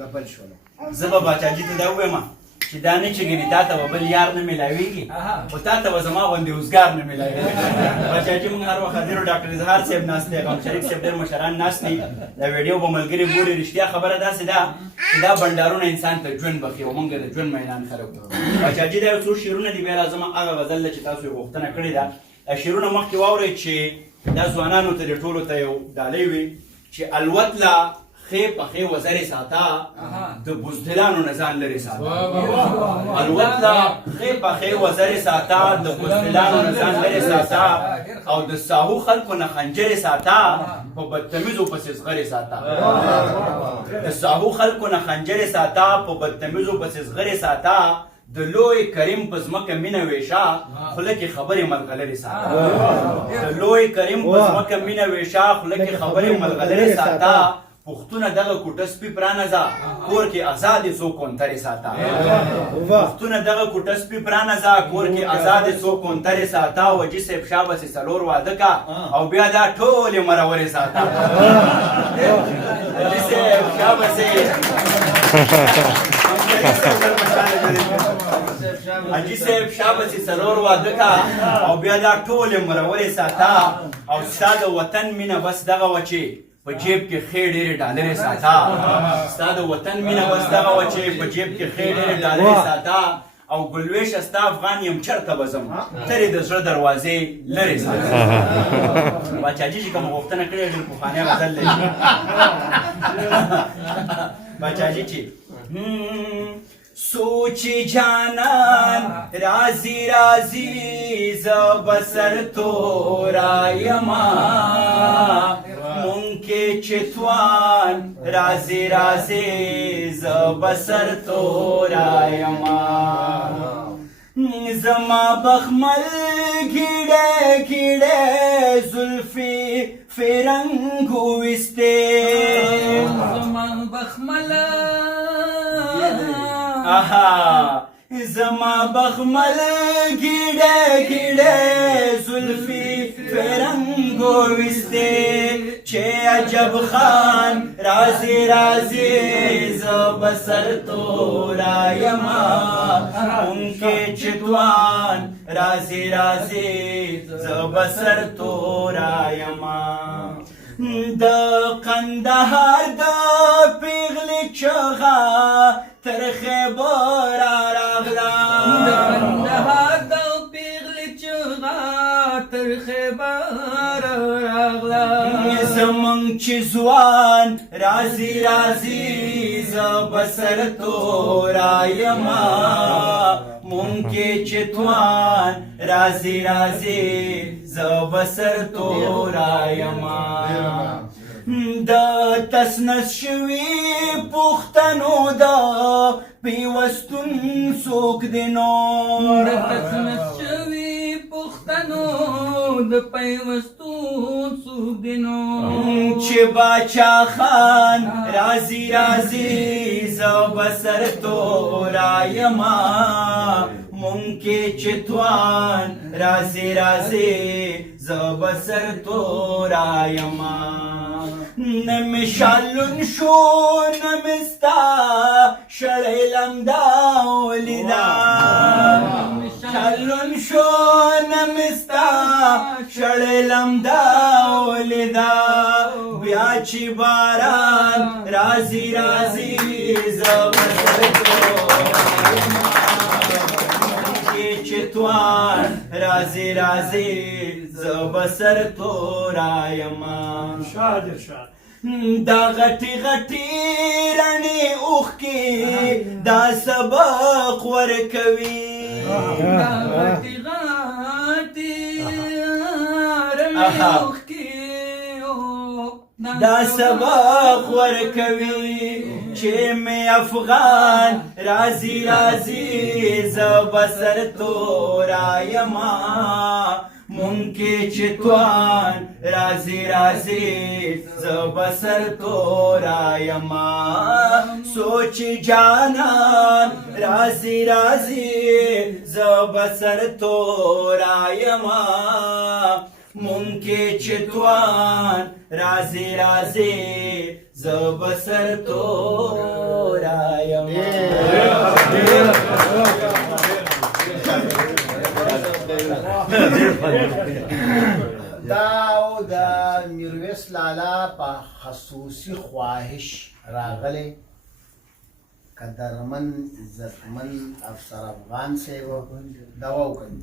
دبل شولو زه به باچاجي ته دا ووایم چې دا نه چې ګنې تا ته به بل یار نه میلاویږي خو تا ته به زما غوندې اوزګار نه میلاویږي باچاجي موږ هر وخت حاضر ډاکټر اظهار صاحب ناست دی غم شریف صاحب ډېر مشران ناست دي دا ویډیو به ملګري ګوري رښتیا خبره داسې ده چې دا بنډارونه انسان ته ژوند بخي او موږ د ژوند میدان خراب کړو باچاجي دا یو څو شعرونه دي بیا راځم هغه غزل ده چې تاسو یې غوښتنه کړې ده دا شعرونه مخکې واورئ چې دا ځوانانو ته دې ټولو ته یو ډالۍ وي چې الوتله خې پخې وزرې ساته د بزدلانو نه ځان لرې ساته الوتله خې پخې وزرې ساته د بزدلانو نه ځان لرې ساته او د ساهو خلکو نه خنجرې ساته په بدتمیزو پسې زغرې ساته د ساهو خلکو نه خنجرې ساته په بدتمیزو پسې زغرې ساته د لوی کریم په ځمکه مینه ویشه خوله کې خبرې ملغلرې ساته د لوی کریم په ځمکه مینه ویشه خوله کې خبرې ملغلرې ساته پښتونه دغه کوټه سپي پرانځه کور کې آزادې څو کونترې ساته پښتونه دغه کوټه سپي پرانځه کور کې آزادې څو کونترې ساته وجي صاحب شاه بسې څلور واده کا او بیا دا ټولې مرورې ساته وجي صاحب شاه بسې حاجي صاحب شاه بسې څلور واده کا او بیا دا ټولې مرورې ساته او ستا د وطن مینه بس دغه وه چې په جیب کې ښې ډېرې ډالرې ساته ستا د وطن مینه بس دغه وه چې په جیب کې ښې ډېرې ډالرې ساته او ګلویشه ستا افغان یم چرته به ځم ترې د زړه دروازې لرې ساته باچاجي چې کومه غوښتنه کړې ډېر پخوانی غزل دی باچاجي چې سوچی جانان رازی رازی زبسر تو رایما مونکه چتوان رازی رازی زبسر تو رایما زما بخمل گیڑے گیڑے زلفی فرنگو وستے زما بخمل زما بخمل گیڑے گیڑے زلفی فرنگو وستے چه عجب خان رازی رازی زبسر تو رایما انکه چتوان رازی رازی زبسر تو رایما د قندهار د پیغلی چغا تر خیبر راغلا د قندهار د پیغلی چغا تر خیبر راغلا زمونږ چې ځوان رازي رازي زه به سر تورايمه مونږ کې چې توان رازي رازي زه به سر تورايمه د تسنس شوي پښتنو د پیوستون څوک دی نو د تسنس شوي پښتنو د پیوستون څوک دی نو چې باچا خان رازي رازي زه به سر تورايمه مونږ کې چې توان رازي رازي زه به سر تورايمه نمی شالون شو نمستا شړی لمدا ولیدا شالون شو نمستا شړی لمدا ولیدا بیا چې باران رازي رازي چتوان رازي رازي زبسر تورايما شادر شاد دا غټي غټي رڼې اوښکې دا سبق ورکوي دا غټي غټي رڼې اوښکې دا سبق ورکوي چې مې افغان رازي رازي زه به سر تورايمه مونږ کې چې توان رازي رازي زه به سر تورايمه سوچ جانان رازي رازي زه به سر تورايمه مونږ کې چې توان رازي رازي زه به سر تورايمه دا او د میرویس لالا په خصوصي خواهش راغلی قدرمن عزتمن افسر افغان صاحب دوا وکړي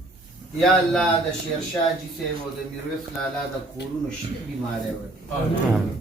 یا الله د شیرشاه جي صاحب او د میرویس لالا د کورونو شپې بیماری ورکړي